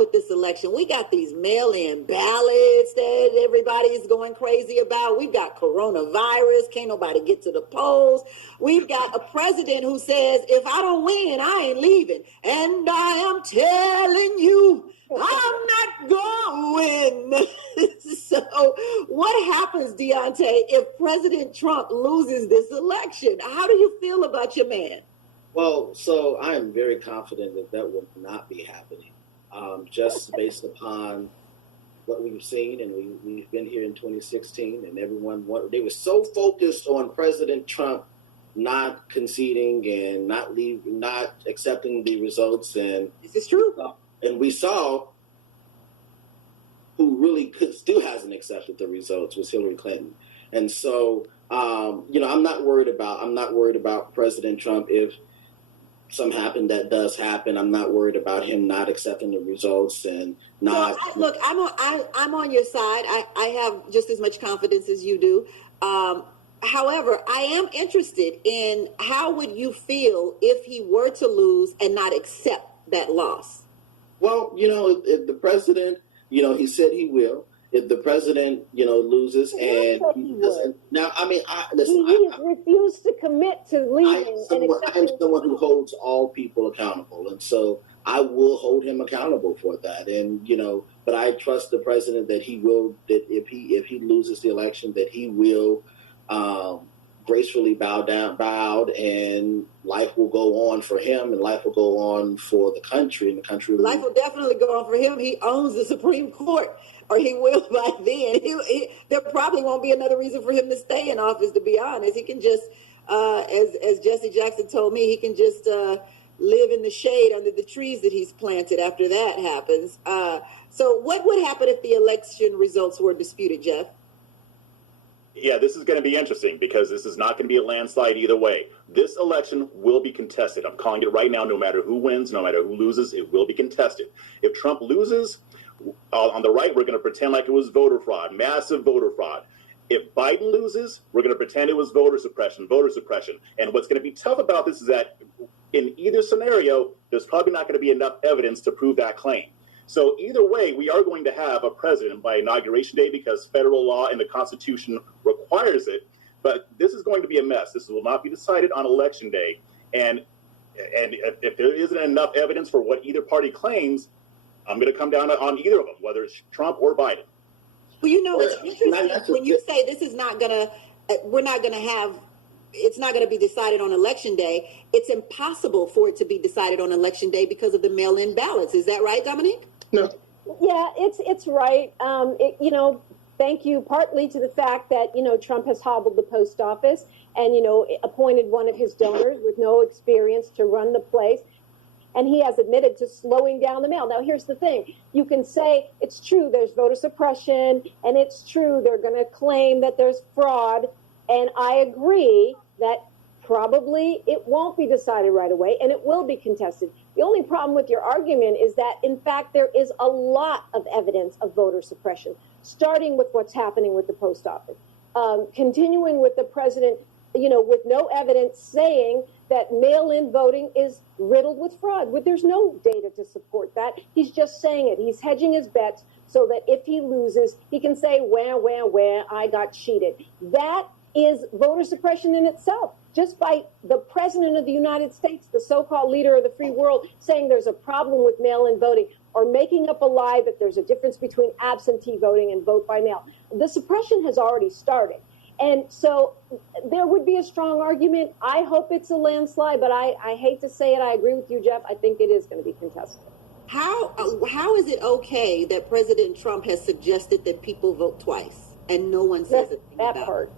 with this election. We got these mail-in ballots that everybody's going crazy about. We've got coronavirus. Can't nobody get to the polls. We've got a president who says, if I don't win, I ain't leaving. And I am telling you, I'm not going. So what happens, Deontay, if President Trump loses this election? How do you feel about your man? Well, so I am very confident that that will not be happening, just based upon what we've seen. And we've been here in 2016, and they were so focused on President Trump not conceding and not accepting the results. And this is true. And we saw who really still hasn't accepted the results was Hillary Clinton. And so, I'm not worried about President Trump. If something happened that does happen, I'm not worried about him not accepting the results and not. So look, I'm on your side. I have just as much confidence as you do. However, I am interested in how would you feel if he were to lose and not accept that loss? Well, if the president, he said he will. If the president, loses and he doesn't, now, listen. He refused to commit to leaving. I am someone who holds all people accountable, and so I will hold him accountable for that. And but I trust the president that he will. That if he loses the election, that he will gracefully bowed, and life will go on for him, and life will go on for the country, and the country. Life will definitely go on for him. He owns the Supreme Court, or he will by then. There probably won't be another reason for him to stay in office, to be honest. He can just, as Jesse Jackson told me, he can just live in the shade under the trees that he's planted after that happens. So what would happen if the election results were disputed, Jeff? Yeah, this is going to be interesting because this is not going to be a landslide either way. This election will be contested. I'm calling it right now. No matter who wins, no matter who loses, it will be contested. If Trump loses, on the right, we're going to pretend like it was voter fraud, massive voter fraud. If Biden loses, we're going to pretend it was voter suppression. And what's going to be tough about this is that in either scenario, there's probably not going to be enough evidence to prove that claim. So either way, we are going to have a president by Inauguration Day because federal law and the Constitution requires it. But this is going to be a mess. This will not be decided on Election Day. And if there isn't enough evidence for what either party claims, I'm going to come down on either of them, whether it's Trump or Biden. Well, it's interesting when you say this is not going to, it's not going to be decided on Election Day. It's impossible for it to be decided on Election Day because of the mail-in ballots. Is that right, Dominique? No. Yeah, it's right. Thank you partly to the fact that, Trump has hobbled the post office and, appointed one of his donors with no experience to run the place. And he has admitted to slowing down the mail. Now, here's the thing. You can say it's true there's voter suppression, and it's true they're going to claim that there's fraud. And I agree that probably it won't be decided right away, and it will be contested. The only problem with your argument is that, in fact, there is a lot of evidence of voter suppression, starting with what's happening with the post office, continuing with the president, with no evidence saying that mail-in voting is riddled with fraud. There's no data to support that. He's just saying it. He's hedging his bets so that if he loses, he can say, where, I got cheated. That is voter suppression in itself. Just by the president of the United States, the so-called leader of the free world, saying there's a problem with mail-in voting or making up a lie that there's a difference between absentee voting and vote by mail. The suppression has already started. And so there would be a strong argument. I hope it's a landslide, but I hate to say it. I agree with you, Jeff. I think it is going to be contested. How is it okay that President Trump has suggested that people vote twice and no one says anything about that part?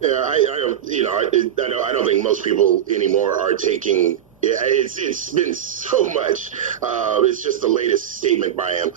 Yeah, I don't think most people anymore are taking. It's been so much. It's just the latest statement by him.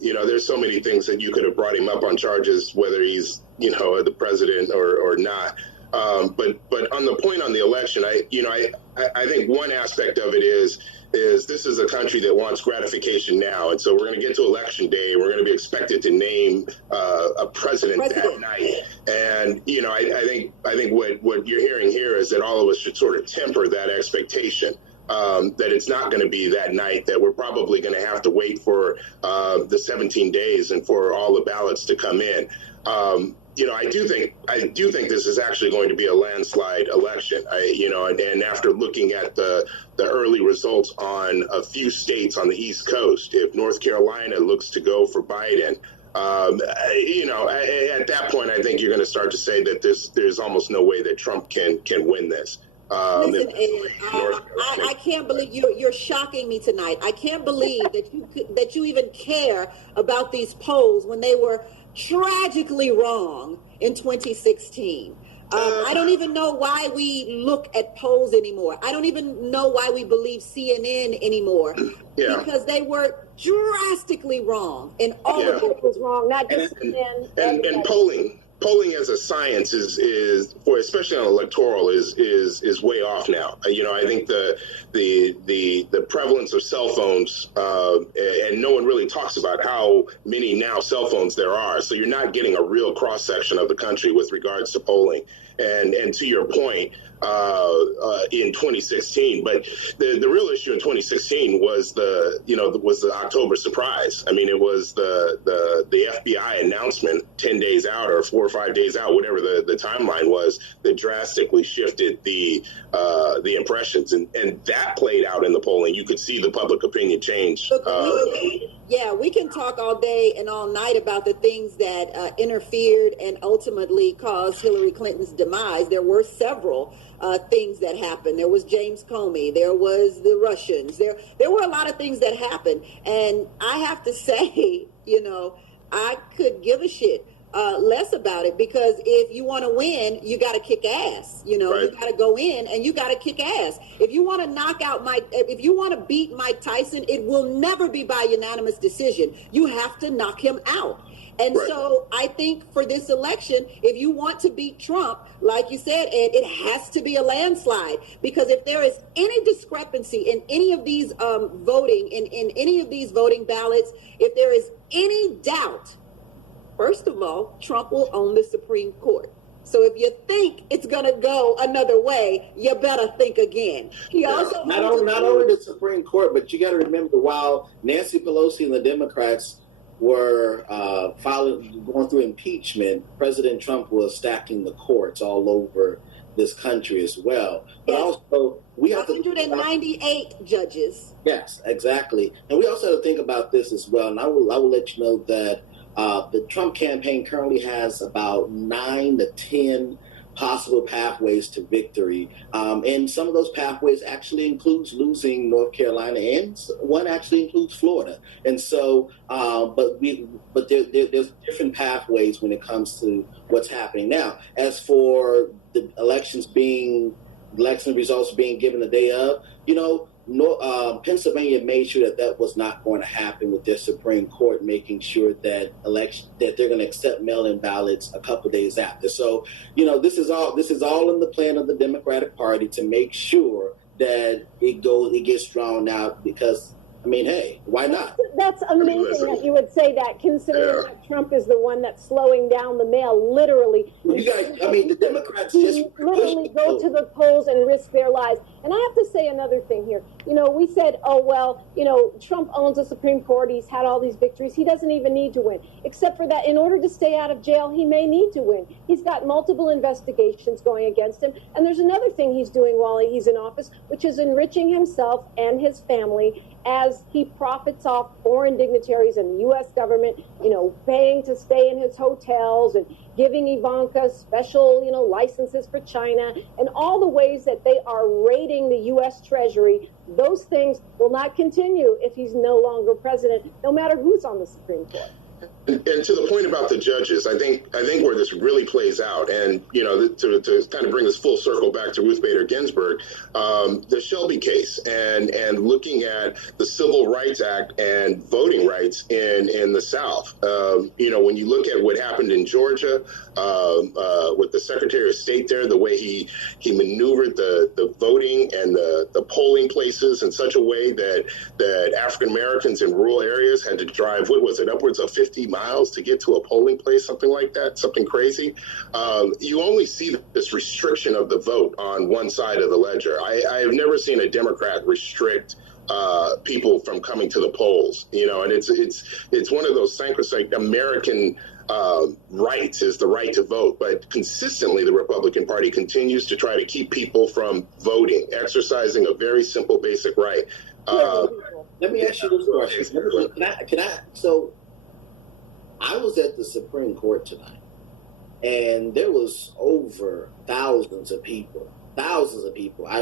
There's so many things that you could have brought him up on charges, whether he's the president or not. But on the point on the election, I think one aspect of it is this is a country that wants gratification now, and so we're going to get to Election Day. We're going to be expected to name a president that night, and I think what you're hearing here is that all of us should sort of temper that expectation. that it's not going to be that night, that we're probably going to have to wait for the 17 days and for all the ballots to come in. I do think this is actually going to be a landslide election. And after looking at the early results on a few states on the East Coast, if North Carolina looks to go for Biden, at that point, I think you're going to start to say that there's almost no way that Trump can win this. Listen, Ed, I can't believe you're shocking me tonight. I can't believe that you even care about these polls when they were tragically wrong in 2016. I don't even know why we look at polls anymore. I don't even know why we believe CNN anymore. Yeah. Because they were drastically wrong, and all of it was wrong. Not just CNN. And polling as a science is for, especially on electoral, is way off now. I think the prevalence of cell phones, and no one really talks about how many now cell phones there are. So you're not getting a real cross section of the country with regards to polling. And to your point, in 2016, but the real issue in 2016 was the October surprise. I mean, it was the FBI announcement 10 days out or 4 or 5 days out, whatever the timeline was, that drastically shifted the impressions, and that played out in the polling. You could see the public opinion change. We can talk all day and all night about the things that interfered and ultimately caused Hillary Clinton's demise. There were several things that happened. There was James Comey. There was the Russians. There were a lot of things that happened. And I have to say, I could give a shit less about it, because if you want to win, you got to kick ass. Right. You got to go in and you got to kick ass. If you want to if you want to beat Mike Tyson, it will never be by unanimous decision. You have to knock him out. And so I think for this election, if you want to beat Trump, like you said, Ed, it has to be a landslide. Because if there is any discrepancy in any of these voting, in any of these voting ballots, if there is any doubt, first of all, Trump will own the Supreme Court. So if you think it's going to go another way, you better think again. He also not only the Supreme Court, but you got to remember, while Nancy Pelosi and the Democrats were going through impeachment, President Trump was stacking the courts all over this country as well. But also, we have 198 judges. Yes, exactly. And we also have to think about this as well. And I will let you know that the Trump campaign currently has about 9 to 10 possible pathways to victory. And some of those pathways actually includes losing North Carolina, and one actually includes Florida. And so, but there's different pathways when it comes to what's happening now. As for the election results being given the day of, Pennsylvania made sure that was not going to happen, with their Supreme Court making sure that they're going to accept mail-in ballots a couple days after. So, this is all in the plan of the Democratic Party to make sure that it gets drawn out, because, I mean, hey, why not? That's amazing that you would say that, considering that Trump is the one that's slowing down the mail, literally. The Democrats just literally go to the polls and risk their lives. And I have to say another thing here. We said, Trump owns the Supreme Court. He's had all these victories. He doesn't even need to win. Except for that, in order to stay out of jail, he may need to win. He's got multiple investigations going against him. And there's another thing he's doing while he's in office, which is enriching himself and his family as he profits off foreign dignitaries and the U.S. government, paying to stay in his hotels and giving Ivanka special, licenses for China, and all the ways that they are raiding the U.S. Treasury. Those things will not continue if he's no longer president, no matter who's on the Supreme Court. And to the point about the judges, I think where this really plays out, and to kind of bring this full circle back to Ruth Bader Ginsburg, the Shelby case, and looking at the Civil Rights Act and voting rights in the South. When you look at what happened in Georgia with the Secretary of State there, the way he maneuvered the voting and the polling places in such a way that African Americans in rural areas had to drive, upwards of 50 miles to get to a polling place, something like that, something crazy. You only see this restriction of the vote on one side of the ledger. I have never seen a Democrat restrict people from coming to the polls, and it's one of those sacrosanct American rights is the right to vote. But consistently, the Republican Party continues to try to keep people from voting, exercising a very simple, basic right. Let me ask you this question. So I was at the Supreme Court tonight, and there was over thousands of people. I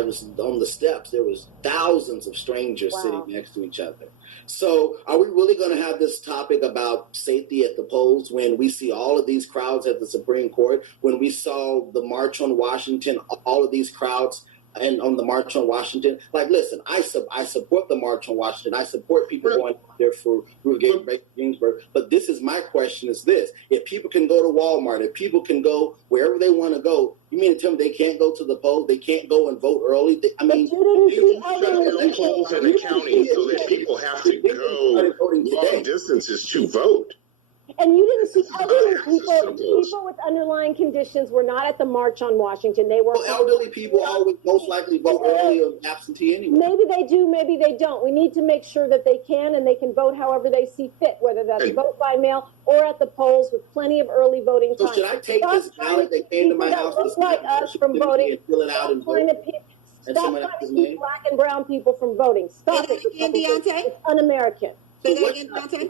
was on the steps. There was thousands of strangers sitting next to each other. So are we really going to have this topic about safety at the polls when we see all of these crowds at the Supreme Court, when we saw the March on Washington, all of these crowds and on the March on Washington? Like, listen, I support the March on Washington. I support people going there for Ruth Bader Ginsburg. But this is my question is this. If people can go to Walmart, if people can go wherever they want to go, you mean to tell me they can't go to the polls? They can't go and vote early? You shut down polls in the county so that people have to go long distances to vote. And you didn't see elderly people with underlying conditions were not at the March on Washington. They were elderly people always most likely vote early or absentee anyway. Maybe they do, maybe they don't. We need to make sure that they can and they can vote however they see fit, whether that's vote by mail or at the polls with plenty of early voting time. So should I take this ballot that came to my house look like us from voting and fill it out and vote? Stop trying to keep black and brown people from voting. Stop it. It's un-American.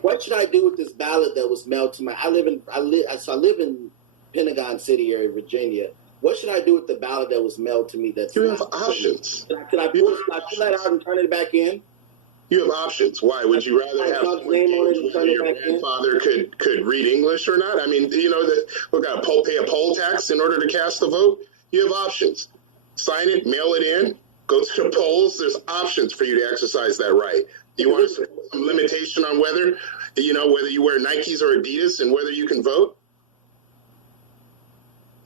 What should I do with this ballot that was mailed to I live in Pentagon City area, Virginia. What should I do with the ballot that was mailed to me? You have options. Can I pull that out and turn it back in? You have options. Why would you rather have whether your grandfather could read English or not? I mean, we're going to pay a poll tax in order to cast the vote. You have options. Sign it, mail it in, go to the polls. There's options for you to exercise that right. You want some limitation on whether you wear Nikes or Adidas and whether you can vote?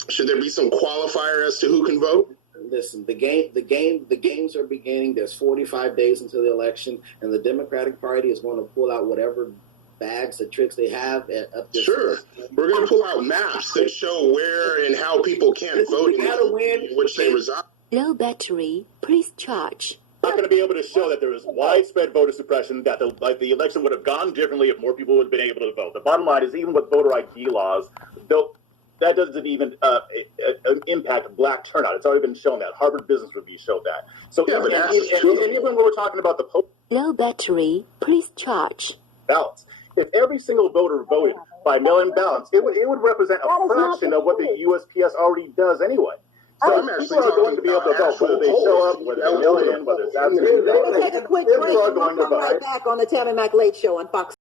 Should there be some qualifier as to who can vote? Listen, the games are beginning. There's 45 days until the election, and the Democratic Party is going to pull out whatever bags or tricks they have. Sure. We're going to pull out maps that show where and how people can't vote in which they reside. Low battery, please charge. Not going to be able to show that there was widespread voter suppression, that the election would have gone differently if more people would have been able to vote. The bottom line is, even with voter ID laws, that doesn't even impact black turnout. It's already been shown that. Harvard Business Review showed that. So even when we're talking about the low battery, please charge. ballots, if every single voter voted by mail-in ballots, it would represent a fraction of what the USPS already does anyway. So people are going to be able to vote, whether they show up, whether they mail it in, whether it's absentee. We'll take a quick break and we'll come right back on the Tammy Mac Late Show on Fox.